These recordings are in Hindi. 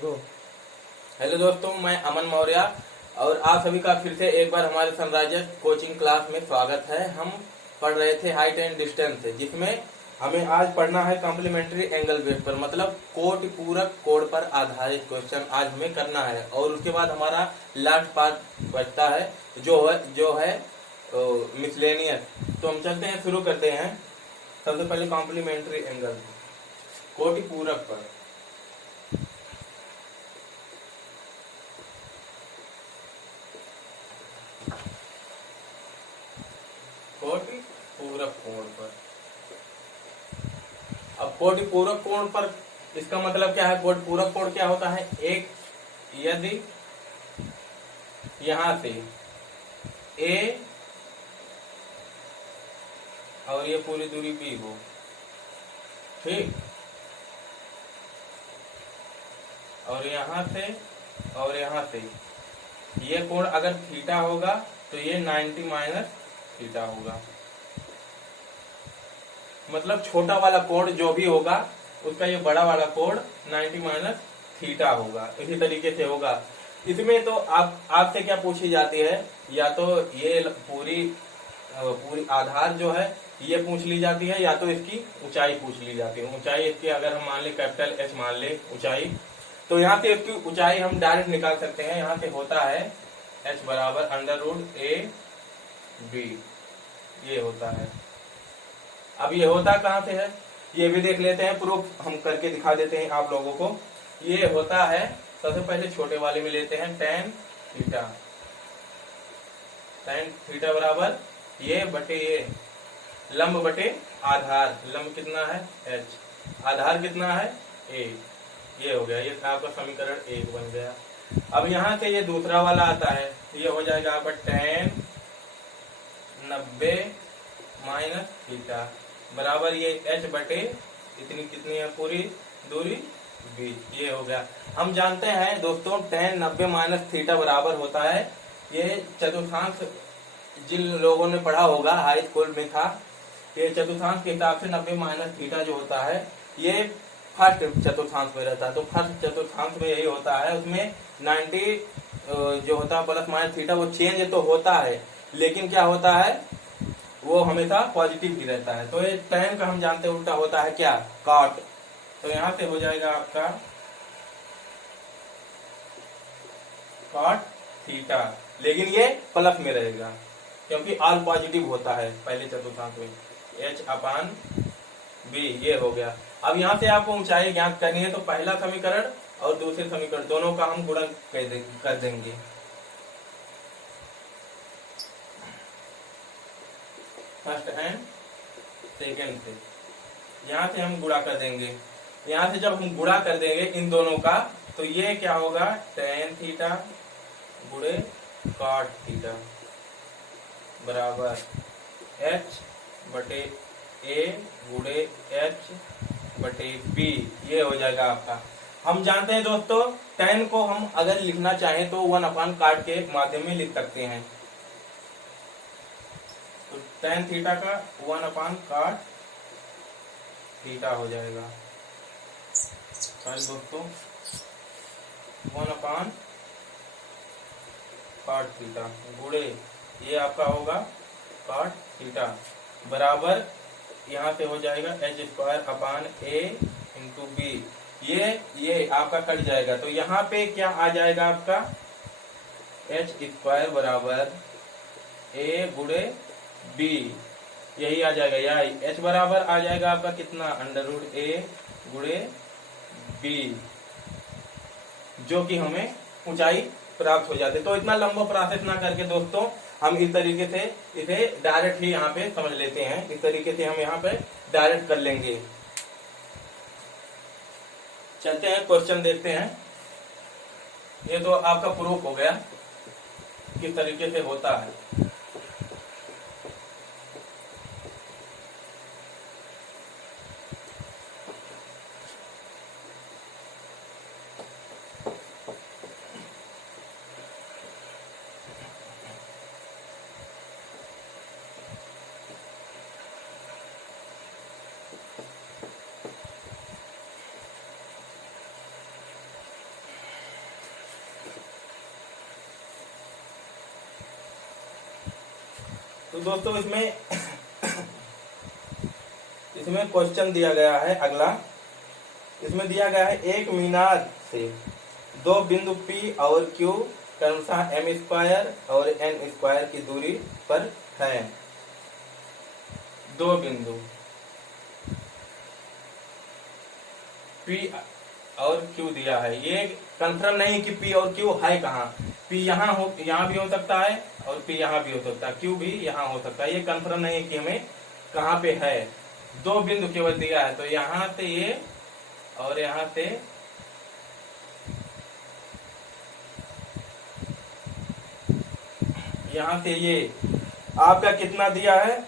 गो। हेलो दोस्तों, मैं अमन मौर्य और आप सभी का फिर से एक बार हमारे सनराइजर कोचिंग क्लास में स्वागत है। हम पढ़ रहे थे हाइट एंड डिस्टेंस, जिसमें हमें आज पढ़ना है कॉम्प्लीमेंट्री एंगल बेस पर, मतलब कोटि पूरक कोण पर आधारित क्वेश्चन आज हमें करना है। और उसके बाद हमारा लास्ट पार्ट बचता है जो है मिसलेनियस। तो हम चलते हैं, शुरू करते हैं। सबसे पहले कॉम्प्लीमेंट्री एंगल कोटि पूरक पर। कोटि पूरक कोण पर। अब कोटि पूरक कोण पर इसका मतलब क्या है? कोटि पूरक कोण क्या होता है? एक यदि यहां से ए और ये पूरी दूरी बी हो, ठीक, और यहां से ये कोण अगर थीटा होगा तो ये 90 माइनस थीटा होगा। मतलब छोटा वाला कोण जो भी होगा उसका ये बड़ा वाला कोण 90 माइनस थीटा होगा। इसी तरीके से होगा। इसमें तो आपसे क्या पूछी जाती है? या तो ये पूरी आधार जो है ये पूछ ली जाती है, या तो इसकी ऊंचाई पूछ ली जाती है। ऊंचाई इसकी अगर हम मान ले कैपिटल एच मान ले ऊंचाई, तो यहाँ से इसकी ऊंचाई हम डायरेक्ट निकाल सकते हैं। यहाँ से होता है एच बराबर अंडर रूट ए बी, ये होता है। अब ये होता कहाँ से है ये भी देख लेते हैं, प्रूफ हम करके दिखा देते हैं आप लोगों को। ये होता है, सबसे पहले छोटे वाले में लेते हैं टेन थीटा। टेन थीटा बराबर ये बटे ये लंब बटे आधार। लंब कितना है? h। आधार कितना है? a। ये हो गया, ये आपका समीकरण 1 बन गया। अब यहाँ से ये दूसरा वाला आता है, ये हो जाएगा आपका टेन 90 माइनस थीटा बराबर ये h बटे कितनी है पूरी दूरी b। ये हो गया। हम जानते हैं दोस्तों टेन 90 माइनस थीटा बराबर होता है, ये चतुर्थांश जिन लोगों ने पढ़ा होगा हाई स्कूल में था, ये चतुर्थांश के हिसाब से 90 माइनस थीटा जो होता है ये फर्स्ट चतुर्थांश में रहता है। तो फर्स्ट चतुर्थांश में यही होता है, उसमें 90 जो होता है प्लस माइनस थीटा वो चेंज तो होता है, लेकिन क्या होता है वो हमेशा पॉजिटिव ही रहता है। तो ये टेन का हम जानते हैं उल्टा होता है क्या? कॉट। तो यहां से हो जाएगा आपका कॉट थीटा, लेकिन ये प्लस में रहेगा क्योंकि ऑल पॉजिटिव होता है पहले चतुर्थांश में। h अपान b, ये हो गया। अब यहाँ से आपको ऊंचाई ज्ञात करनी है, तो पहला समीकरण और दूसरे समीकरण दोनों का हम गुणन कर देंगे। फर्स्ट एंड सेकेंड से यहाँ से हम गुणा कर देंगे। यहाँ से जब हम गुणा कर देंगे इन दोनों का, तो ये क्या होगा? टेन थीटा गुणे कॉट थीटा बराबर h बटे a गुणे h बटे b, ये हो जाएगा आपका। हम जानते हैं दोस्तों टेन को हम अगर लिखना चाहें तो 1 अपान काट के माध्यम में लिख सकते हैं। तो टेन थीटा का 1 अपान काट थीटा हो जाएगा। दोस्तों 1 अपान काट थीटा गुणे ये आपका होगा काट थीटा बराबर यहाँ से हो जाएगा h square upon a into B. ये आपका कट जाएगा, तो यहाँ पे क्या आ जाएगा आपका? h स्क्वायर बराबर a गुणे b, यही आ जाएगा। यही h बराबर आ जाएगा आपका कितना? अंडर रूट a गुणे b, जो कि हमें ऊंचाई प्राप्त हो जाती है। तो इतना लंबा प्रोसेस ना करके दोस्तों हम इस तरीके से इसे डायरेक्ट ही यहाँ पे समझ लेते हैं। इस तरीके से हम यहाँ पे डायरेक्ट कर लेंगे। चलते हैं क्वेश्चन देखते हैं। ये तो आपका प्रूफ हो गया किस तरीके से होता है। तो दोस्तों इसमें क्वेश्चन दिया गया है अगला। इसमें दिया गया है एक मीनार से दो बिंदु P और Q क्रमशः m² और n² की दूरी पर है। दो बिंदु P और Q दिया है। ये कंफर्म नहीं कि P और Q है कहाँ। P यहाँ भी हो सकता है और P यहाँ भी हो सकता है, Q भी यहाँ हो सकता है। ये कंफर्म नहीं है कि हमें कहाँ पे है। दो बिंदु केवल दिया है, तो यहाँ से ये और यहाँ से ये आपका कितना दिया है,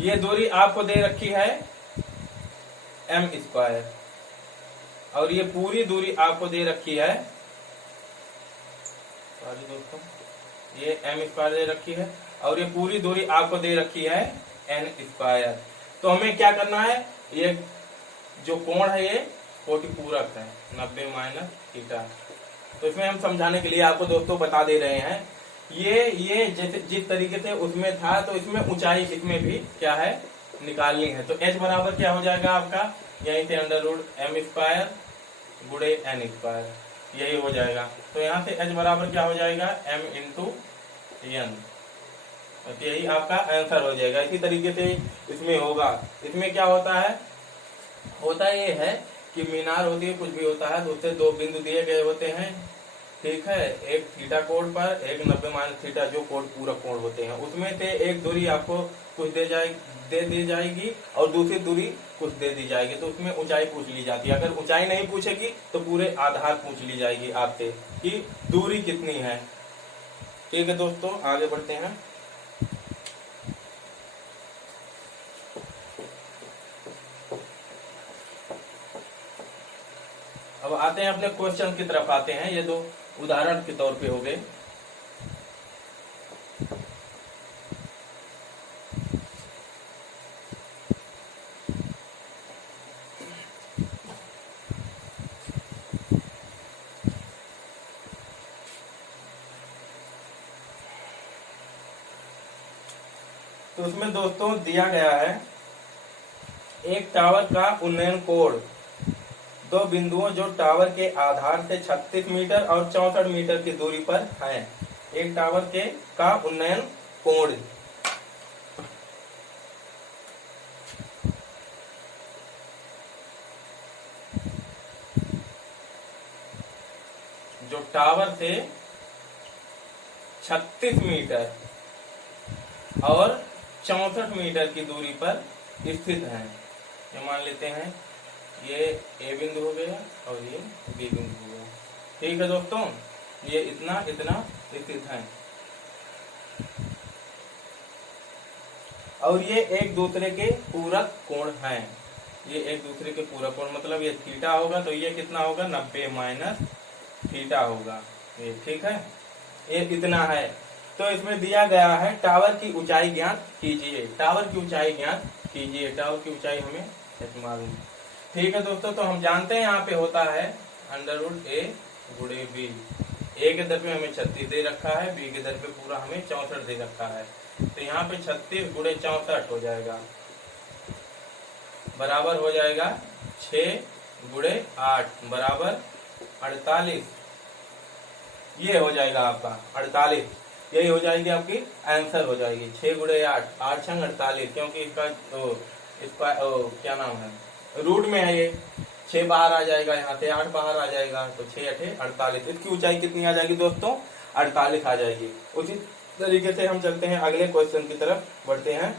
ये दूरी आपको दे रखी है m² और ये पूरी दूरी आपको दे रखी है, सॉरी दोस्तों, ये m² दे रखी है और ये पूरी दूरी आपको दे रखी है n²। तो हमें क्या करना है, ये जो कोण है ये कोटि पूरक है 90 - थीटा। तो इसमें हम समझाने के लिए आपको दोस्तों बता दे रहे हैं, ये जैसे जिस तरीके से उसमें था तो इसमें ऊंचाई इसमें भी क्या है निकालनी है। तो h बराबर क्या हो जाएगा आपका, यहीं से √m² गुणे n², यही हो जाएगा। तो यहाँ से h बराबर क्या हो जाएगा, m × n। तो यही आपका आंसर हो जाएगा। इसी तरीके से इसमें होगा। इसमें क्या होता है ये है कि मीनार होती है, कुछ भी होता है, तो उससे दो बिंदु दिए गए होते हैं, ठीक है, एक थीटा कोण पर, एक 90 - थीटा जो कोण पूरक कोण होते हैं। उसमें से एक दूरी आपको कुछ दे दी जाएगी और दूसरी दूरी कुछ दे दी जाएगी। तो उसमें ऊंचाई पूछ ली जाती है। अगर ऊंचाई नहीं पूछेगी तो पूरे आधार पूछ ली जाएगी आपसे कि दूरी कितनी है। ठीक है दोस्तों, आगे बढ़ते हैं। अब आते हैं अपने क्वेश्चन की तरफ आते हैं। ये दो उदाहरण के तौर पे हो गए। तो उसमें दोस्तों दिया गया है एक टावर का उन्नयन कोण दो बिंदुओं जो टावर के आधार से 36 मीटर और 64 मीटर की दूरी पर हैं। एक टावर का उन्नयन कोण जो टावर से 36 मीटर और 64 मीटर की दूरी पर स्थित है। ये मान लेते हैं ये ए बिंदु हो गया और ये बी बिंदु हो गया। ठीक है दोस्तों, ये इतना स्थित है और ये एक दूसरे के पूरक कोण हैं। ये एक दूसरे के पूरक कोण मतलब ये थीटा होगा, तो ये कितना होगा 90 - थीटा होगा ये। ठीक है, ये इतना है। तो इसमें दिया गया है टावर की ऊंचाई ज्ञात कीजिए। टावर की ऊंचाई ज्ञात कीजिए। टावर की ऊंचाई हमें मालूम। ठीक है दोस्तों, तो हम जानते हैं यहाँ पे होता है √a गुणे b। ए के दर पे हमें 36 दे रखा है, बी के दर पे पूरा हमें 64 दे रखा है। तो यहाँ पे 36 गुणे 64 हो जाएगा, बराबर हो जाएगा 6 गुणे 8 बराबर 48। ये हो जाएगा आपका 48, यही हो जाएगी आपकी आंसर हो जाएगी। 6 गुणे 8, 8 छंग 48, क्योंकि इसका क्या नाम है रूट में है ये। 6 बाहर आ जाएगा, यहाँ से 8 बाहर आ जाएगा, तो 6 × 8 = 48। इसकी ऊंचाई कितनी आ जाएगी दोस्तों, 48 आ जाएगी। उसी तरीके से हम चलते हैं अगले क्वेश्चन की तरफ बढ़ते हैं।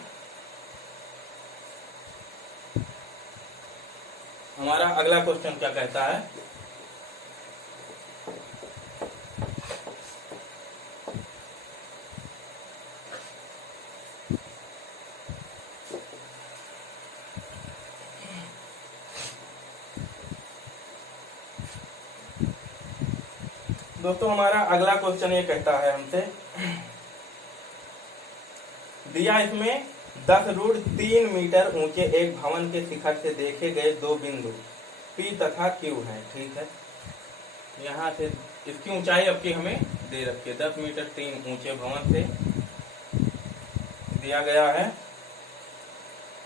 हमारा अगला क्वेश्चन क्या कहता है, दोस्तों हमारा अगला क्वेश्चन ये कहता है हमसे, दिया इसमें 10√3 मीटर ऊंचे एक भवन के शिखर से देखे गए दो बिंदु P तथा Q हैं। ठीक है, यहाँ से इसकी ऊंचाई अब की हमें दे रखी है 10 मीटर 3 ऊंचे भवन से दिया गया है।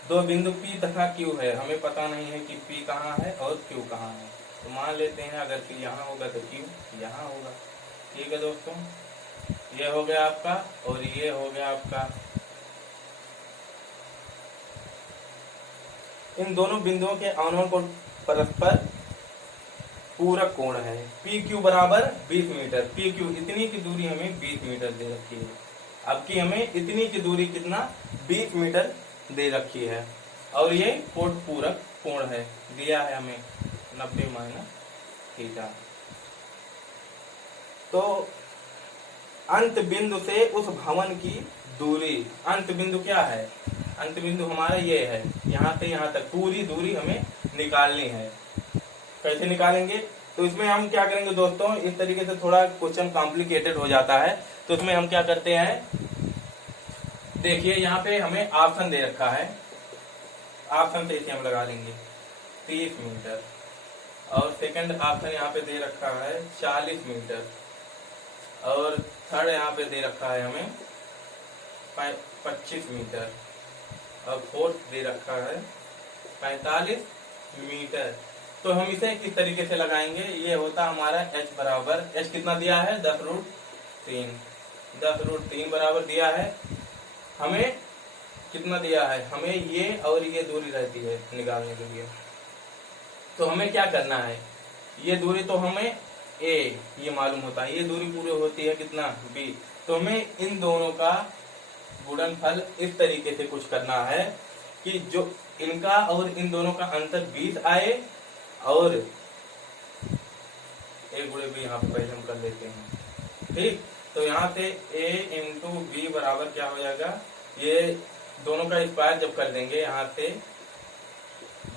दो बिंदु P तथा Q है, हमें पता नहीं है कि P कहाँ है और Q कहाँ है, तो मान लेते हैं अगर P यहाँ होगा तो Q यहाँ होगा। ठीक है दोस्तों, ये हो गया आपका और ये हो गया आपका। इन दोनों बिंदुओं के आनोन कोण परस्पर पूरक कोण है। पी क्यू बराबर 20 मीटर, पी क्यू इतनी की दूरी हमें 20 मीटर दे रखी है। अब की हमें इतनी की दूरी कितना 20 मीटर दे रखी है और ये कोण पूरक कोण है, दिया है हमें 90 माइनस थीटा। तो अंत बिंदु से उस भवन की दूरी, अंत बिंदु क्या है, अंत बिंदु हमारा ये है, यहाँ से यहाँ तक पूरी दूरी हमें निकालनी है। कैसे निकालेंगे, तो इसमें हम क्या करेंगे दोस्तों, इस तरीके से थोड़ा क्वेश्चन कॉम्प्लिकेटेड हो जाता है, तो इसमें हम क्या करते हैं, देखिए यहाँ पे हमें ऑप्शन दे रखा है, ऑप्शन से इसे हम लगा लेंगे 30 मीटर और सेकंड ऑप्शन यहाँ पे दे रखा है 40 मीटर और थर्ड यहाँ पे दे रखा है हमें 25 मीटर और फोर्थ दे रखा है 45 मीटर। तो हम इसे किस तरीके से लगाएंगे, ये होता हमारा h बराबर, h कितना दिया है 10√3, 10√3 बराबर दिया है, हमें कितना दिया है, हमें ये और ये दूरी रहती है निकालने के लिए। तो हमें क्या करना है, ये दूरी तो हमें a ये मालूम होता है, ये दूरी पूरी होती है कितना b, तो हमें इन दोनों का गुणनफल इस तरीके से कुछ करना है कि जो इनका और इन दोनों का अंतर 20 आए और a गुणे b यहाँ पे पहले हम कर लेते हैं। ठीक, तो यहाँ से a इंटू बी बराबर क्या हो जाएगा, ये दोनों का स्क्वायर जब कर देंगे यहाँ से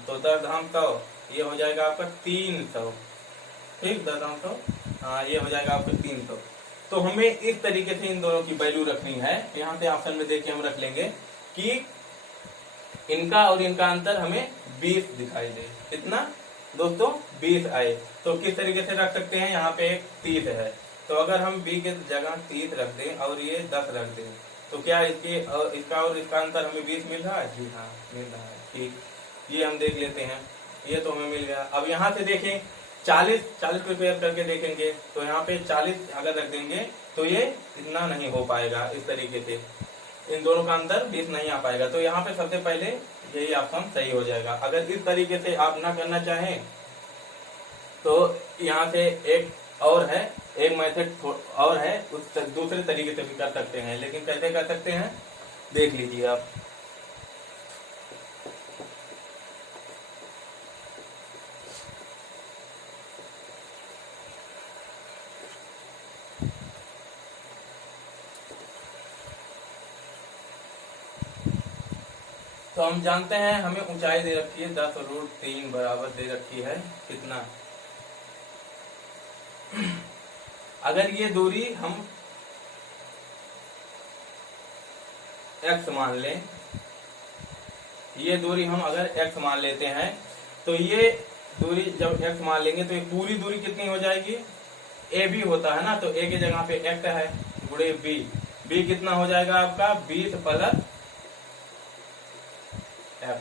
तो 10 ये हो जाएगा आपका 300। ठीक, 10 हाँ ये हो जाएगा आपका 300। तो हमें इस तरीके से इन दोनों की वैल्यू रखनी है। यहाँ से ऑप्शन में देखिए हम रख लेंगे कि इनका और इनका अंतर हमें 20 दिखाई दे, कितना दोस्तों 20 आए। तो किस तरीके से रख सकते हैं, यहाँ पे एक 30 है, तो अगर हम b के जगह 30 रख दें और ये 10 रख दें तो क्या इसका और इसका अंतर हमें 20 मिल रहा है, जी हाँ मिल रहा है। ठीक, ये हम देख लेते हैं, ये तो हमें मिल गया। अब यहाँ से देखें 40 प्रिपेयर करके देखेंगे तो यहाँ पे 40 अगर रख देंगे तो ये इतना नहीं हो पाएगा, इस तरीके से इन दोनों का अंतर 20 नहीं आ पाएगा। तो यहाँ पे सबसे पहले यही ऑप्शन सही हो जाएगा। अगर इस तरीके से आप ना करना चाहें तो यहाँ से एक और है, एक मेथड और है, उस दूसरे तरीके से भी कर सकते हैं, लेकिन कैसे कर सकते हैं देख लीजिए आप। तो हम जानते हैं हमें ऊंचाई दे रखी है 10√3 बराबर दे रखी है कितना, अगर ये दूरी हम x मान लें, ये दूरी हम अगर x मान लेते हैं तो ये दूरी जब x मान लेंगे तो ये पूरी दूरी कितनी हो जाएगी, a b होता है ना, तो a की जगह पे x है गुणे b कितना हो जाएगा आपका 20 प्लस f,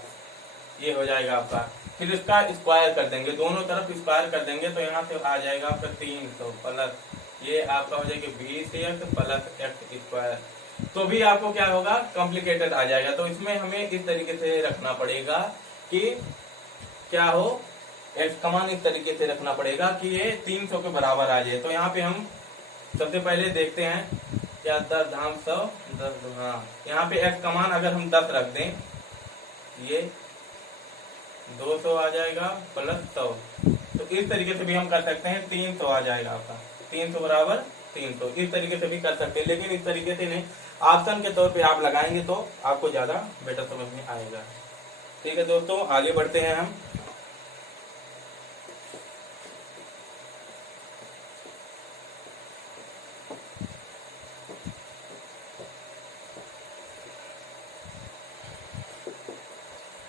ये हो जाएगा आपका। फिर इसका स्क्वायर कर देंगे, दोनों तरफ स्क्वायर कर देंगे तो यहाँ से आ जाएगा आपका 300 प्लस ये आपका हो जाएगा 20x प्लस x स्क्वायर। तो भी आपको क्या होगा कॉम्प्लिकेटेड आ जाएगा। तो इसमें हमें इस तरीके से रखना पड़ेगा कि क्या हो, x का मान इस तरीके से रखना पड़ेगा कि ये 300 के बराबर आ जाए। तो यहाँ पे हम सबसे पहले देखते हैं क्या 10 धाम 100 10, हाँ यहाँ पे x का मान अगर हम 10 रख दें ये 200 आ जाएगा प्लस 100, तो इस तरीके से भी हम कर सकते हैं 300 आ जाएगा आपका, 300 बराबर 300, इस तरीके से भी कर सकते हैं, लेकिन इस तरीके से नहीं, ऑप्शन के तौर पे आप लगाएंगे तो आपको ज्यादा बेटर समझ में आएगा। ठीक है दोस्तों, आगे बढ़ते हैं हम।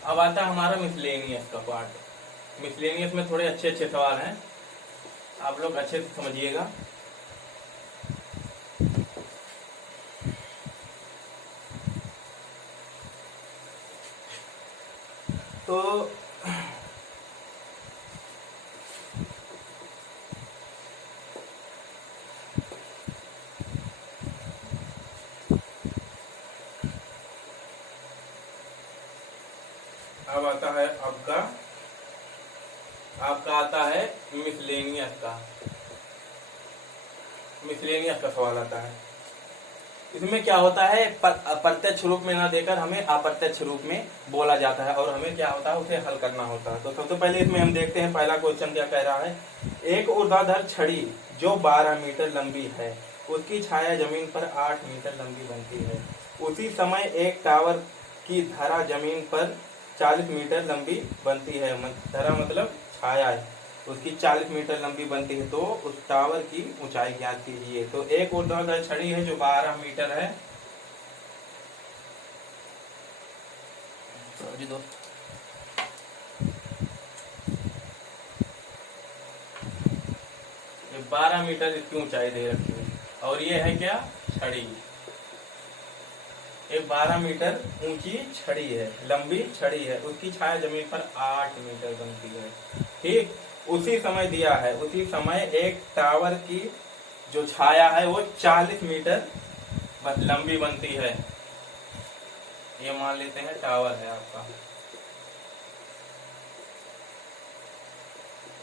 अब आता है हमारा मिसलेनियस का पार्ट। मिसलेनियस में थोड़े अच्छे अच्छे सवाल हैं, आप लोग अच्छे से समझिएगा। तो अब आता है आपका आता है मिसलेनियस का सवाल आता है। इसमें क्या होता है, प्रत्यक्ष रूप में ना देकर हमें अप्रत्यक्ष रूप में बोला जाता है और हमें क्या होता है उसे हल करना होता है। तो सबसे पहले इसमें हम देखते हैं पहला क्वेश्चन क्या कह रहा है। एक ऊर्ध्वाधर छड़ी जो 12 मीटर लंबी है उसकी छाया जमीन पर 8 मीटर लंबी बनती है। उसी समय एक टावर की धरा जमीन पर 40 मीटर लंबी बनती है। धरा मतलब छाया है, उसकी 40 मीटर लंबी बनती है। तो उस टावर की ऊंचाई ज्ञात कीजिए। तो एक ऊर्ध्वाधर छड़ी है जो 12 मीटर है। सॉरी दोस्त, ये 12 मीटर इसकी ऊंचाई दे रखी है और ये है क्या, छड़ी। एक 12 मीटर ऊंची छड़ी है, लंबी छड़ी है, उसकी छाया जमीन पर 8 मीटर बनती है। ठीक, उसी समय दिया है, उसी समय एक टावर की जो छाया है वो 40 मीटर लंबी बनती है। ये मान लेते हैं टावर है आपका।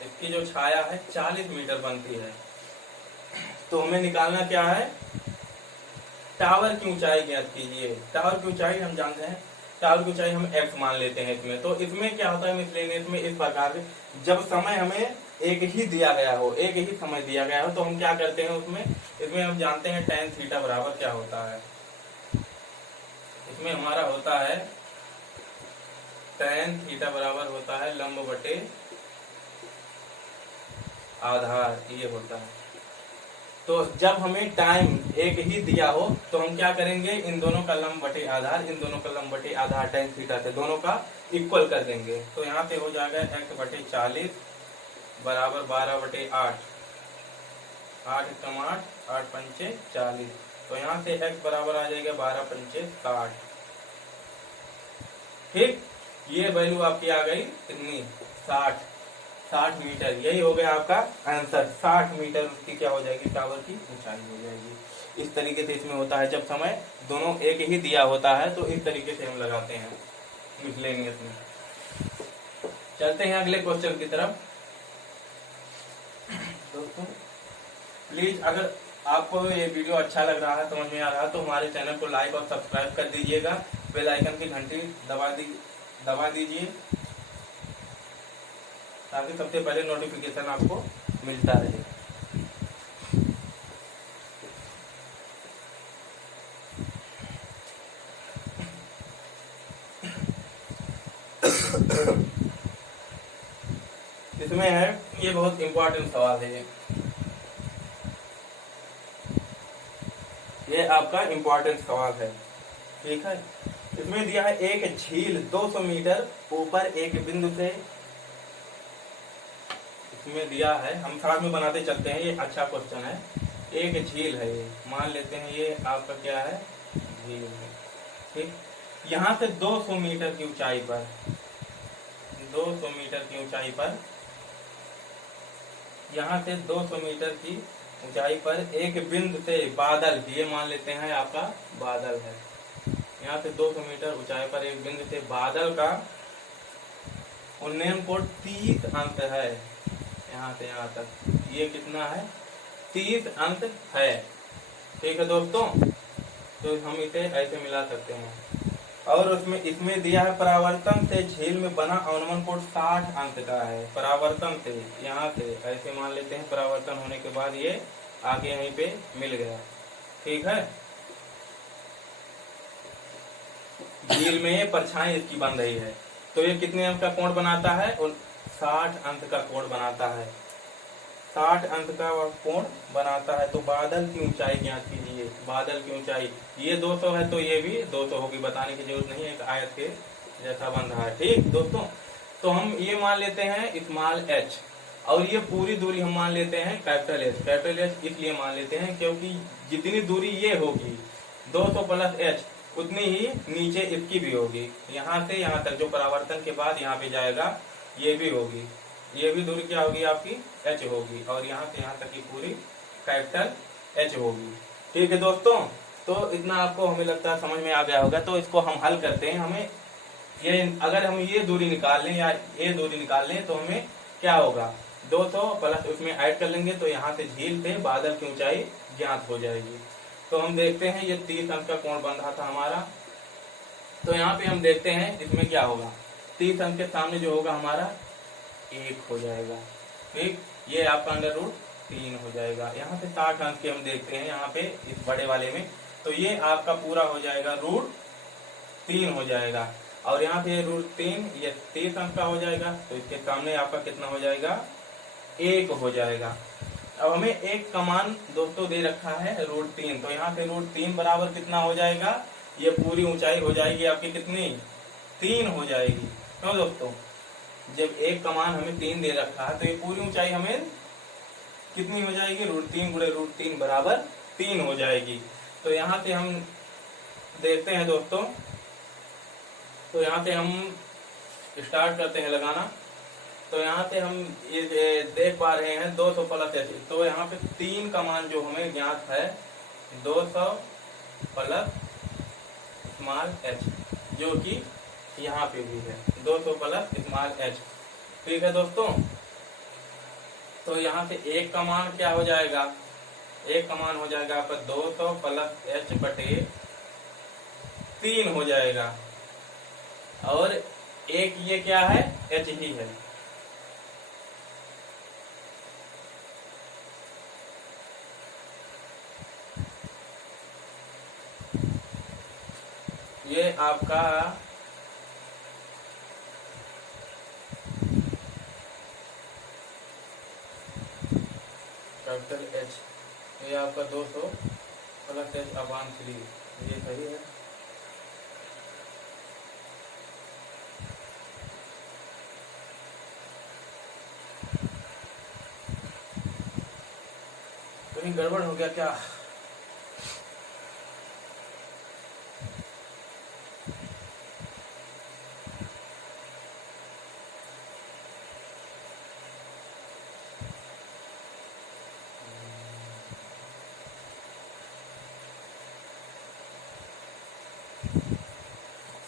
इसकी जो छाया है 40 मीटर बनती है। तो हमें निकालना क्या है, टावर की ऊंचाई ज्ञात कीजिए। टावर की ऊंचाई हम जानते हैं, टावर की ऊंचाई हम x मान लेते हैं इसमें। तो इसमें क्या होता है मिसलेनियस में इस प्रकार से, जब समय हमें एक ही दिया गया हो, एक ही समय दिया गया हो, तो हम क्या करते हैं इसमें हम जानते हैं tan थीटा बराबर क्या होता है। इसमें हमारा होता है tan थीटा बराबर होता है लंब बटे आधार, ये होता है। तो जब हमें टाइम एक ही दिया हो तो हम क्या करेंगे, इन दोनों का लंब बटे आधार, इन दोनों का लंब बटे आधार tan थीटा से दोनों का इक्वल कर देंगे। तो यहाँ पे हो जाएगा x बटे 40 बराबर 12 बटे 8, 8 कम 8, 8 पंचे 40। तो यहाँ से x बराबर आ जाएगा 12 पंचे 60। ठीक, ये वैल्यू आपकी आ गई कितनी, 60 मीटर। यही हो गया आपका आंसर, 60 मीटर उसकी क्या हो जाएगी, टावर की ऊंचाई हो जाएगी। इस तरीके से इसमें होता है, जब समय दोनों एक ही दिया होता है तो इस तरीके से हम लगाते हैं मिसलेनियस में। चलते हैं अगले क्वेश्चन की तरफ। दोस्तों प्लीज, अगर आपको ये वीडियो अच्छा लग रहा है, समझ में आ रहा है, तो हमारे चैनल को लाइक और सब्सक्राइब कर दीजिएगा। बेल आइकन की घंटी दबा दीजिए ताकि सबसे पहले नोटिफिकेशन आपको मिलता रहे। इसमें है, ये बहुत इंपॉर्टेंट सवाल है। ये आपका इंपॉर्टेंट सवाल है। ठीक है, इसमें दिया है एक झील 200 मीटर ऊपर एक बिंदु से, इसमें दिया है, हम साथ में बनाते चलते हैं, ये अच्छा क्वेश्चन है। एक झील है, ये मान लेते हैं ये आपका क्या है, झील है। ठीक, यहाँ से 200 मीटर की ऊंचाई पर, 200 मीटर की ऊंचाई पर, यहाँ से 200 मीटर की ऊंचाई पर एक बिंदु से बादल, ये मान लेते हैं आपका बादल है। यहाँ से 200 मीटर ऊंचाई पर एक बिंदु से बादल का उन्नयन कोण 30 अंश है। यहाँ से यहाँ तक ये कितना है, 30 अंश है। ठीक है दोस्तों, तो हम इसे ऐसे मिला सकते हैं। और उसमें इसमें दिया है परावर्तन से झील में बना अवनमन कोण 60 अंश का है। परावर्तन से, यहाँ से ऐसे मान लेते हैं, परावर्तन होने के बाद ये आगे यहीं पे मिल गया। ठीक है, झील में ये परछाई इसकी बन रही है, तो ये कितने अंश का कोण बनाता है, 60 अंश का कोण बनाता है। 60 अंश का कोण बनाता है। तो बादल की ऊंचाई ज्ञात कीजिए। बादल की ऊंचाई, ये 200 है तो ये भी 200 होगी, बताने की जरूरत नहीं है, एक आयत के जैसा बन रहा है। ठीक दोस्तों, तो हम ये मान लेते हैं स्मॉल h, और ये पूरी दूरी हम मान लेते हैं कैपिटल एच। कैपिटल एच इसलिए मान लेते हैं क्योंकि जितनी दूरी ये होगी 200 प्लस एच, उतनी ही नीचे इसकी भी होगी। यहाँ से यहाँ तक जो परावर्तन के बाद यहाँ पे जाएगा ये भी होगी, ये भी दूरी क्या होगी आपकी एच होगी, और यहाँ से यहाँ तक की पूरी कैपिटल एच होगी। ठीक है दोस्तों, तो इतना आपको हमें लगता है समझ में आ गया होगा। तो इसको हम हल करते हैं। हमें ये अगर हम ये दूरी निकाल लें या ये दूरी निकाल लें तो हमें क्या होगा 200 प्लस उसमें ऐड कर लेंगे तो यहाँ से झील से बादल की ऊंचाई ज्ञात हो जाएगी। तो हम देखते हैं ये 30 अंश का कोण बन रहा था हमारा, तो यहाँ पे हम देखते हैं इसमें क्या होगा 30 अंश के सामने जो होगा हमारा 1 हो जाएगा। ठीक, ये आपका अंडर रूट 3 हो जाएगा। यहाँ से 60 अंश के हम देखते हैं यहाँ पे इस बड़े वाले में, तो ये आपका पूरा हो जाएगा रूट 3 हो जाएगा। और यहाँ पे रूट 3 ये 30 अंश का हो जाएगा, तो इसके सामने आपका कितना हो जाएगा 1 हो जाएगा। अब हमें एक का मान दोस्तों दे रखा है रूट 3, तो यहाँ से रूट 3 बराबर कितना हो जाएगा, ये पूरी ऊंचाई हो जाएगी आपकी कितनी 3 हो जाएगी। क्यों दोस्तों, जब एक का मान हमें 3 दे रखा है तो ये पूरी ऊंचाई हमें कितनी हो जाएगी रूट 3 गुणे रूट 3 बराबर 3 हो जाएगी। तो यहाँ से हम देखते हैं दोस्तों, तो यहाँ से हम स्टार्ट करते हैं लगाना। तो यहाँ से हम ये देख पा रहे हैं 200 प्लस एच, तो यहाँ पे 3 का मान जो हमें ज्ञात है 200 प्लस स्मॉल एच, जो कि यहाँ पे भी है 200 प्लस स्मॉल एच। ठीक है दोस्तों, तो यहाँ से एक का मान क्या हो जाएगा, एक का मान हो जाएगा आपका 200 प्लस एच बटे 3 हो जाएगा, और एक ये क्या है एच ही है। ये आपका कैपिटल एच, ये आपका 200 प्लस एच अपान 3, ये सही है। कहीं गड़बड़ हो गया क्या?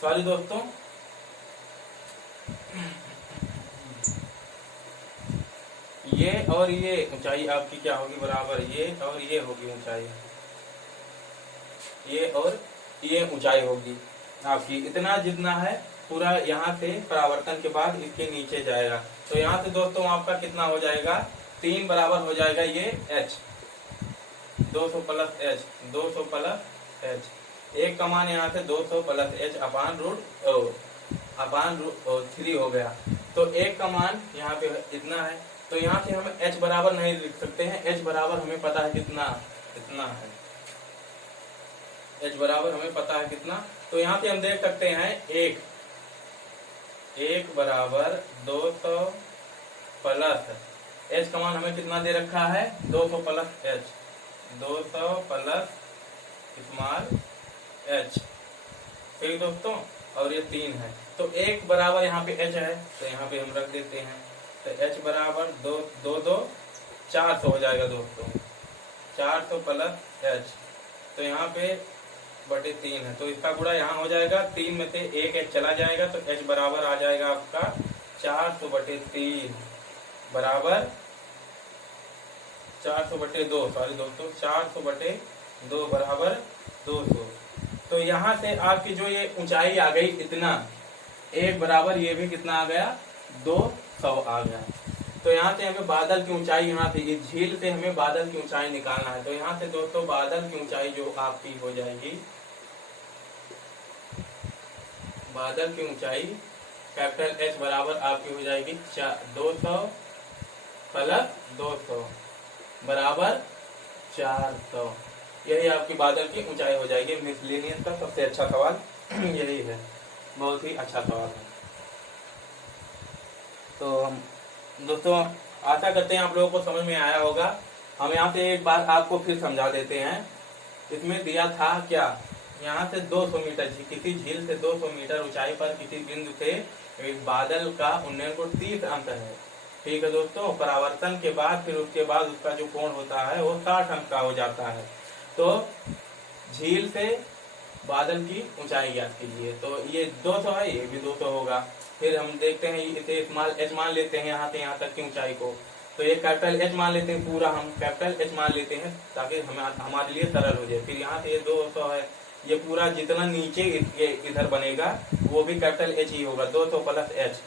सॉरी दोस्तों, ये और ये ऊंचाई आपकी क्या होगी बराबर, ये और ये होगी ऊंचाई, ये और ये ऊंचाई होगी आपकी। इतना जितना है पूरा यहाँ से परावर्तन के बाद इसके नीचे जाएगा। तो यहाँ से दोस्तों आपका कितना हो जाएगा 3 बराबर हो जाएगा ये H 200 plus H, 200 plus H, एक का मान यहाँ से 200 प्लस एच अपान रूट 3 हो गया। तो एक का मान यहाँ पे इतना है, तो यहाँ से हम h बराबर नहीं लिख सकते हैं, h बराबर हमें पता है कितना, इतना है, h बराबर हमें पता है कितना। तो यहाँ से हम देख सकते हैं एक बराबर 200 प्लस h का मान हमें कितना दे रखा है 200 plus h, 200 plus small h। ठीक दोस्तों, और ये 3 है, तो एक बराबर यहाँ पे h है, तो यहाँ पे हम रख देते हैं। तो h बराबर 2 400 हो जाएगा दोस्तों, 400 प्लस h, तो यहाँ पे बटे 3 है, तो इसका गुणा यहाँ हो जाएगा, 3 में से एक h चला जाएगा, तो h बराबर आ जाएगा आपका 400 बटे 3 बराबर 400 बटे 2, सॉरी दोस्तों 400 बटे 2 बराबर 200। तो यहाँ से आपकी जो ये ऊंचाई आ गई इतना, एक बराबर ये भी कितना आ गया 200 आ गया। तो यहाँ से हमें बादल की ऊंचाई, यहाँ से इस झील से हमें बादल की ऊंचाई निकालना है। तो यहाँ से दोस्तों बादल की ऊंचाई जो आपकी हो जाएगी, बादल की ऊंचाई कैपिटल एच बराबर आपकी हो जाएगी 200 प्लस 200 बराबर 400। यही आपकी बादल की ऊंचाई हो जाएगी। मिसलेनियस का सबसे अच्छा सवाल यही है, बहुत ही अच्छा सवाल है। तो दोस्तों आशा करते हैं आप लोगों को समझ में आया होगा। हम यहाँ से एक बार आपको फिर समझा देते हैं। इसमें दिया था क्या, यहाँ से 200 मीटर, किसी झील से 200 मीटर ऊंचाई पर किसी बिंदु से एक बादल का उन्नयन कोण 30 अंक है। ठीक है दोस्तों, परावर्तन के बाद फिर उसके बाद उसका जो कोण होता है वो 60 अंक का हो जाता है। तो झील से बादल की ऊंचाई ज्ञात कीजिए। तो ये 200 है, ये भी 200 होगा। फिर हम देखते हैं इसे स्मॉल एच मान लेते हैं यहाँ से यहाँ तक की ऊंचाई को। तो ये कैपिटल एच मान लेते हैं, पूरा हम कैपिटल एच मान लेते हैं ताकि हमारे लिए सरल हो जाए। फिर यहाँ से ये 200 है, ये पूरा जितना नीचे इधर बनेगा वो भी कैपिटल एच ही होगा। 200 प्लस एच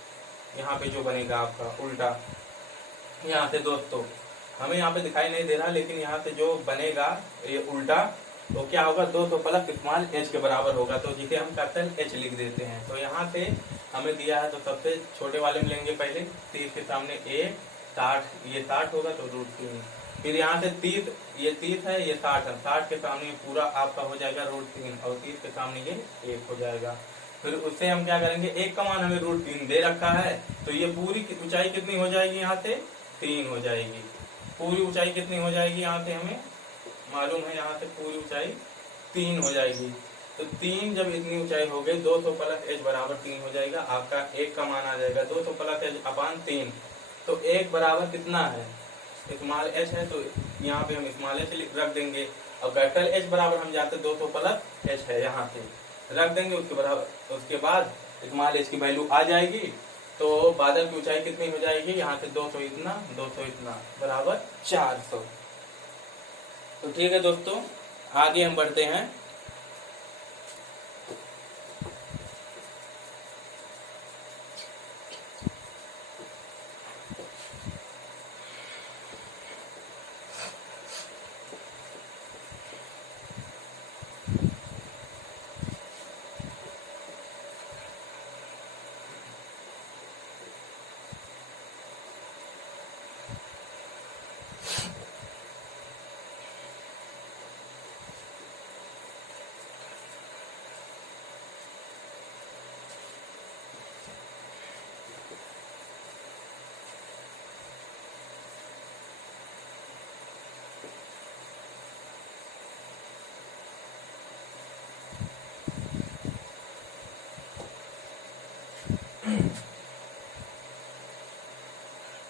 यहाँ पे जो बनेगा आपका उल्टा, यहाँ से दोस्तों हमें यहाँ पे दिखाई नहीं दे रहा, लेकिन यहाँ से जो बनेगा ये उल्टा, तो क्या होगा 200 प्लस स्मॉल एच के बराबर होगा। तो जिसे हम कैपिटल एच लिख देते हैं। तो यहाँ से हमें दिया है, तो सबसे छोटे वाले में लेंगे पहले 30 के सामने 1, 60, ये 60 होगा तो √3। फिर यहाँ से 30, ये 30 है, ये 60 है, 60 के सामने पूरा आपका हो जाएगा √3 और 30 के सामने ये 1 हो जाएगा। फिर उससे हम क्या करेंगे, एक का मान हमें √3 दे रखा है, तो ये पूरी ऊंचाई कितनी हो जाएगी, यहाँ से 3 हो जाएगी। पूरी ऊंचाई कितनी हो जाएगी, यहाँ से हमें मालूम है, यहाँ से पूरी ऊंचाई 3 हो जाएगी। तो 3 जब इतनी ऊंचाई हो गई, 200 प्लस एच बराबर 3 हो जाएगा। आपका एक का मान आ जाएगा 200 प्लस एच अपान 3। तो एक बराबर कितना है, स्मॉल एच है, तो यहाँ पे हम स्मॉल एच रख देंगे। और कैपिटल एच बराबर हम जानते 200 प्लस एच है, यहाँ से रख देंगे। उसके बराबर, उसके बाद स्मॉल एच की वैल्यू आ जाएगी। तो बादल की ऊंचाई कितनी हो जाएगी, यहाँ से 200 इतना, 200 इतना बराबर 400। तो ठीक है दोस्तों, आगे हम बढ़ते हैं।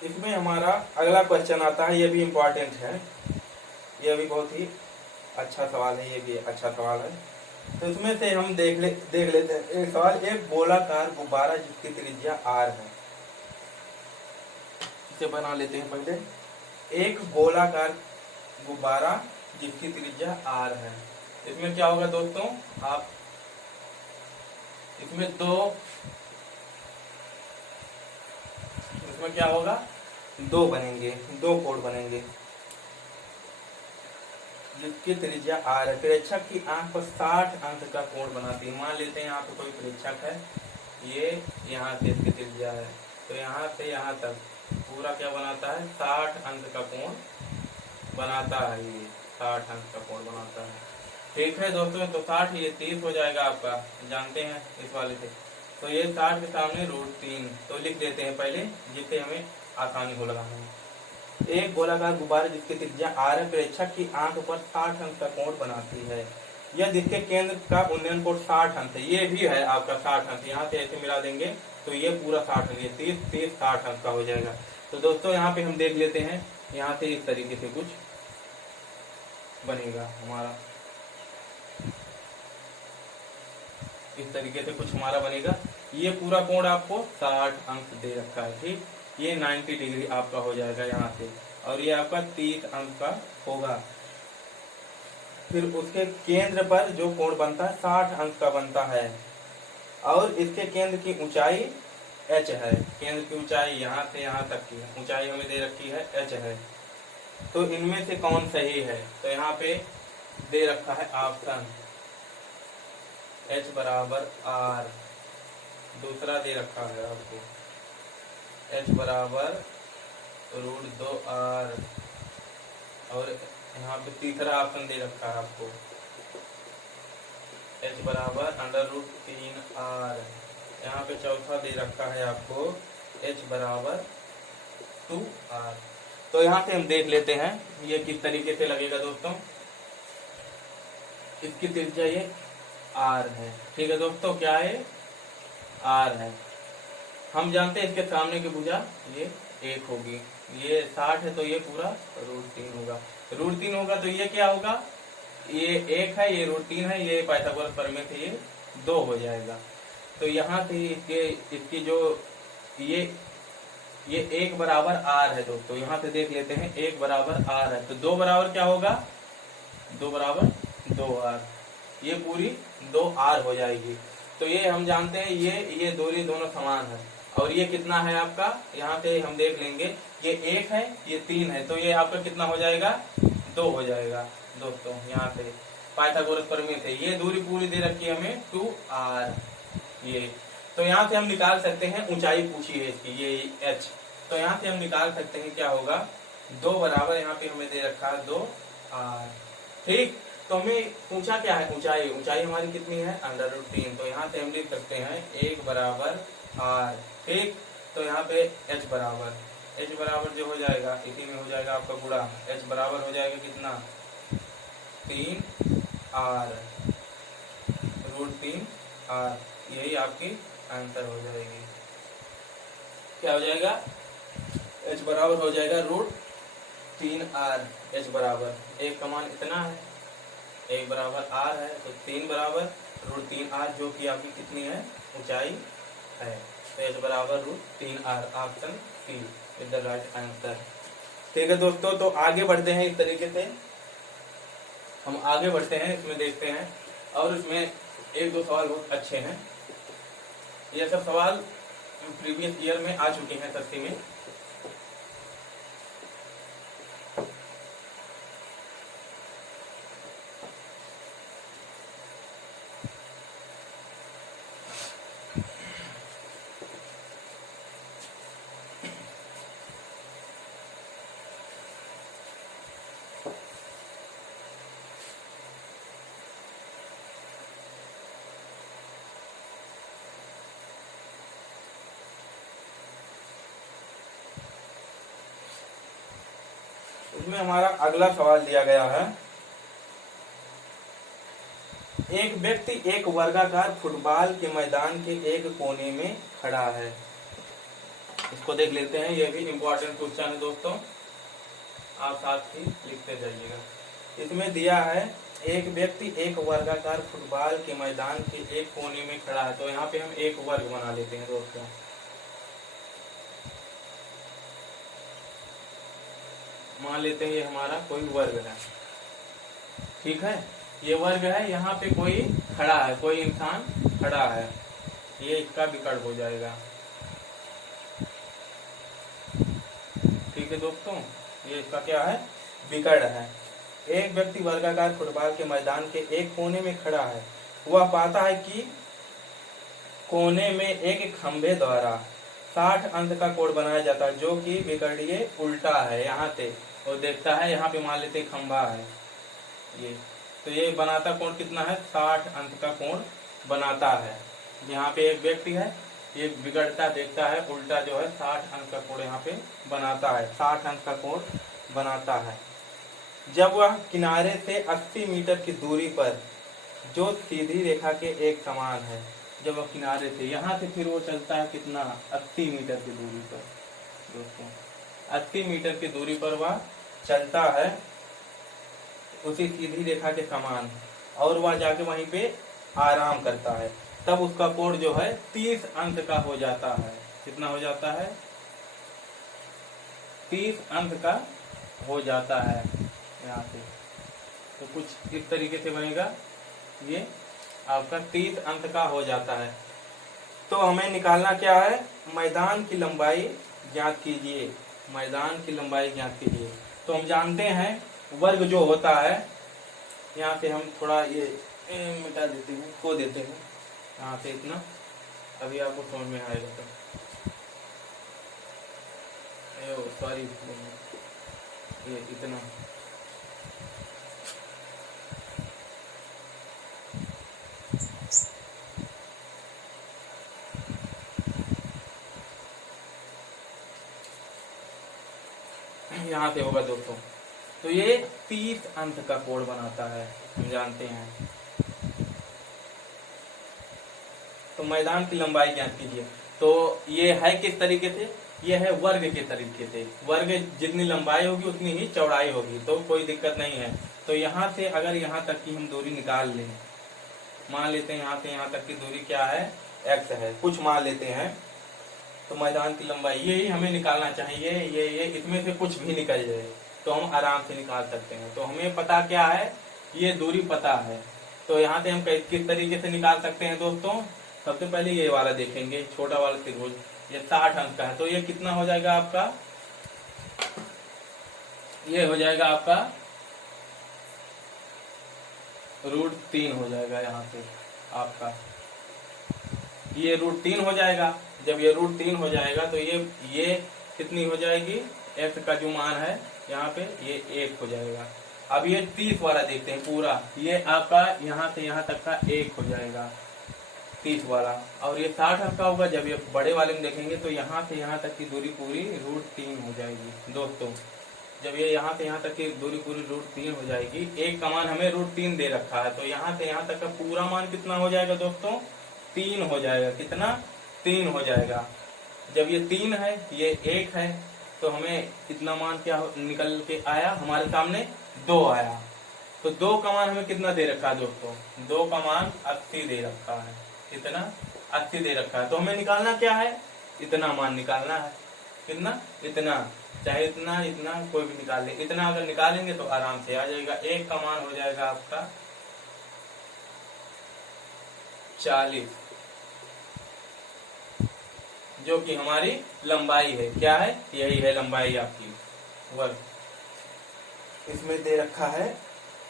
इसमें हमारा अगला क्वेश्चन आता है, ये भी इम्पोर्टेंट है, ये भी बहुत ही अच्छा सवाल है, ये भी अच्छा सवाल है। तो इसमें से हम देख लेते हैं एक सवाल। एक गोलाकार गुब्बारा जिसकी त्रिज्या r है, इसे बना लेते हैं पहले। एक गोलाकार गुब्बारा जिसकी त्रिज्या r है, इसमें क्या होगा दोस्तों, आप इसमें क्या होगा, दो बनेंगे, दो कोण बनेंगे जिसकी त्रिज्या r है। प्रेक्षक की आंख पर 60 अंक का कोण बनाती है। मान लेते हैं यहाँ पे कोई प्रेक्षक है, ये यहाँ से इसकी त्रिज्या है, तो यहाँ से यहाँ तक पूरा क्या बनाता है, 60 अंक का कोण बनाता है। ये 60 अंक का कोण बनाता है। ठीक है दोस्तों, तो 60 ये 30 हो जाएगा आपका, जानते हैं इस वाले से। तो ये 60 के सामने √3 तो लिख देते हैं पहले, जिससे हमें आसानी हो लगाने में। एक गोलाकार गुब्बारा जिसकी त्रिज्या r है, प्रेक्षक की आंख पर 60 अंक का कोण बनाती है। यह जिसके केंद्र का उन्नयन कोण 60 अंक है, ये भी है आपका 60 अंक। यहाँ से ऐसे मिला देंगे तो ये पूरा 60 अंक, ये 30 60 अंक का हो जाएगा। तो दोस्तों यहाँ पे हम देख लेते हैं, यहाँ से इस तरीके से कुछ बनेगा हमारा, इस तरीके से कुछ हमारा बनेगा। ये पूरा कोण आपको 60 अंक दे रखा है, ठीक। ये 90 डिग्री आपका हो जाएगा यहाँ से, और ये आपका 30 अंक का होगा। फिर उसके केंद्र पर जो कोण बनता है 60 अंक का बनता है, और इसके केंद्र की ऊंचाई h है। केंद्र की ऊंचाई यहाँ से यहाँ तक की ऊंचाई हमें दे रखी है h है। तो इनमें से कौन सही है, तो यहाँ पे दे रखा है ऑप्शन h बराबर r, दूसरा दे रखा है आपको h बराबर √2r, और यहाँ पे तीसरा ऑप्शन दे रखा है आपको h बराबर √3r। यहाँ पे चौथा दे रखा है आपको h बराबर 2r। तो यहाँ से हम देख लेते हैं ये किस तरीके से लगेगा दोस्तों। इसकी त्रिज्या ये r है, ठीक है दोस्तों, क्या है, r है। हम जानते हैं इसके सामने की भुजा ये 1 होगी, ये 60 है तो ये पूरा √3 होगा। √3 होगा तो ये क्या होगा, ये 1 है, ये √3 है, ये पाइथागोरस प्रमेय से ये 2 हो जाएगा। तो यहाँ से इसकी जो ये 1 बराबर r है दोस्तों, यहाँ से देख लेते हैं 1 बराबर r है, तो 2 बराबर क्या होगा, 2 बराबर 2r, ये पूरी 2r हो जाएगी। तो ये हम जानते हैं ये दूरी दोनों समान है। और ये कितना है आपका, यहाँ से हम देख लेंगे, ये 1 है, ये 3 है, तो ये आपका कितना हो जाएगा, 2 हो जाएगा दोस्तों। यहाँ से पाइथागोरस प्रमेय से ये दूरी पूरी दे रखी है हमें 2r ये। तो यहाँ से हम निकाल सकते हैं, ऊंचाई पूछी है इसकी ये h, तो यहाँ से हम निकाल सकते हैं क्या होगा, 2 बराबर यहाँ पे हमें दे रखा है 2r, ठीक। तो हमें पूछा क्या है, ऊंचाई हमारी कितनी है, √3। तो यहाँ से हम लिख सकते हैं 1 बराबर r, ठीक। तो यहाँ पे h बराबर जो हो जाएगा, इसी में हो जाएगा आपका गुणा, h बराबर हो जाएगा कितना, 3r, √3r, यही आपकी आंसर हो जाएगी। क्या हो जाएगा, h बराबर हो जाएगा √3r, h बराबर 1 का मान इतना है, 1 बराबर r है, तो 3 बराबर √3r जो कि आपकी कितनी है, ऊंचाई है। तो h बराबर √3r, option C is the right answer. ठीक है दोस्तों, तो आगे बढ़ते हैं, इस तरीके से हम आगे बढ़ते हैं, इसमें देखते हैं। और इसमें 1-2 सवाल बहुत अच्छे हैं, ये सब सवाल प्रीवियस ईयर में आ चुके हैं सस्ती में। इसमें हमारा अगला सवाल दिया गया है, एक व्यक्ति एक वर्गाकार फुटबॉल के मैदान के एक कोने में खड़ा है। इसको देख लेते हैं, यह भी इम्पोर्टेंट क्वेश्चन है दोस्तों, आप साथ ही लिखते जाइएगा। इसमें दिया है एक व्यक्ति एक वर्गाकार फुटबॉल के मैदान के एक कोने में खड़ा है। तो यहाँ पे हम एक वर्ग बना लेते हैं दोस्तों, मान लेते हैं ये हमारा कोई वर्ग है, ठीक है, ये वर्ग है, यहाँ पे कोई खड़ा है, कोई इंसान खड़ा है, ये इसका विकर्ण हो जाएगा। ठीक है दोस्तों, ये इसका क्या है, विकर्ण है। एक व्यक्ति वर्गाकार फुटबॉल के मैदान के एक कोने में खड़ा है, वह पाता है कि कोने में एक खंभे द्वारा 60 अंक का कोण बनाया जाता है, जो कि विकर्णीय उल्टा है। यहाँ से वो देखता है, यहाँ पे मान लेते खंभा है ये, तो ये बनाता कोण कितना है, 60 अंक का कोण बनाता है। यहाँ पे एक व्यक्ति है, ये बिगड़ता देखता है, उल्टा जो है 60 अंक का कोण यहाँ पे बनाता है, 60 अंक का कोण बनाता है। जब वह किनारे से 80 मीटर की दूरी पर, जो सीधी रेखा के एक समान है, जब वह किनारे से यहाँ से फिर वो चलता है कितना, 80 मीटर की दूरी पर दोस्तों, 80 मीटर की दूरी पर वह चलता है उसी सीधी रेखा के समान, और वह जाके वहीं पे आराम करता है, तब उसका कोण जो है 30 अंक का हो जाता है। कितना हो जाता है, 30 अंक का हो जाता है यहाँ से। तो कुछ इस तरीके से बनेगा, ये आपका 30 अंक का हो जाता है। तो हमें निकालना क्या है, मैदान की लंबाई ज्ञात कीजिए, मैदान की लंबाई ज्ञात कीजिए। तो हम जानते हैं वर्ग जो होता है, यहाँ से हम थोड़ा ये मिटा देते हैं, खो देते हैं यहाँ से इतना, अभी आपको समझ में आएगा। तो सॉरी, ये इतना यहाँ से होगा दोस्तों। तो ये 30 अंक का कोण बनाता है, हम जानते हैं। तो मैदान की लंबाई ज्ञात कीजिए। तो ये है किस तरीके से, ये है वर्ग के तरीके से। वर्ग जितनी लंबाई होगी उतनी ही चौड़ाई होगी, तो कोई दिक्कत नहीं है। तो यहाँ से अगर यहाँ तक की हम दूरी निकाल लें, मान लेते हैं यहाँ से यहाँ तक की दूरी क्या है, x है, कुछ मान लेते हैं। तो मैदान की लंबाई यही हमें निकालना चाहिए, ये इसमें से कुछ भी निकल जाए तो हम आराम से निकाल सकते हैं। तो हमें पता क्या है, ये दूरी पता है। तो यहाँ से हम किस तरीके से निकाल सकते हैं दोस्तों। सबसे पहले ये वाला देखेंगे, छोटा वाला त्रिभुज, ये 60 अंक का है। तो ये कितना हो जाएगा आपका, ये हो जाएगा आपका √3 हो जाएगा। यहाँ से आपका ये √3 हो जाएगा। जब ये √3 हो जाएगा तो ये कितनी हो जाएगी, x का जो मान है यहाँ पे ये 1 हो जाएगा। अब ये 30 वाला देखते हैं पूरा, ये आपका यहाँ से यहाँ तक का 1 हो जाएगा 30 वाला। और ये 60 अंक का होगा। जब ये बड़े वाले में देखेंगे तो यहाँ से यहाँ तक की दूरी पूरी √3 हो जाएगी दोस्तों। जब ये यहाँ से यहाँ तक की दूरी पूरी √3 हो जाएगी, एक का मान हमें √3 दे रखा है, तो यहाँ से यहाँ तक का पूरा मान कितना हो जाएगा दोस्तों, 3 हो जाएगा। कितना, 3 हो जाएगा। जब ये 3 है, ये 1 है, तो हमें इतना मान क्या निकल के आया हमारे सामने, 2 आया। तो 2 का मान हमें कितना दे रखा है दोस्तों, 2 का मान 80 दे रखा है। कितना, 80 दे रखा है। तो हमें निकालना क्या है, इतना मान निकालना है। कितना, इतना, चाहे इतना इतना कोई भी निकाल ले। इतना अगर निकालेंगे तो आराम से आ जाएगा। 1 का मान हो जाएगा आपका 40, जो कि हमारी लंबाई है। क्या है, यही है लंबाई आपकी वर्ग। इसमें दे रखा है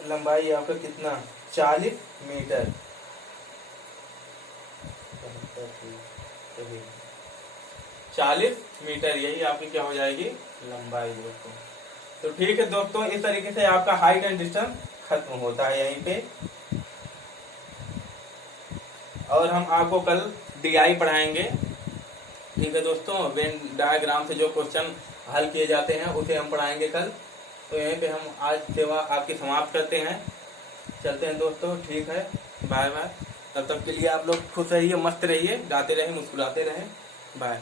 लंबाई आपका कितना, 40 मीटर। 40 मीटर, यही आपकी क्या हो जाएगी, लंबाई दोस्तों। तो ठीक है दोस्तों, इस तरीके से आपका हाइट एंड डिस्टेंस खत्म होता है यहीं पे। और हम आपको कल DI पढ़ाएंगे। ठीक है दोस्तों, वेन डायग्राम से जो क्वेश्चन हल किए जाते हैं उसे हम पढ़ाएंगे कल। तो यहीं पे हम आज सेवा आपकी समाप्त करते हैं। चलते हैं दोस्तों, ठीक है, बाय बाय। तब तक के लिए आप लोग खुश रहिए, मस्त रहिए, गाते रहिए, मुस्कुराते रहें। बाय।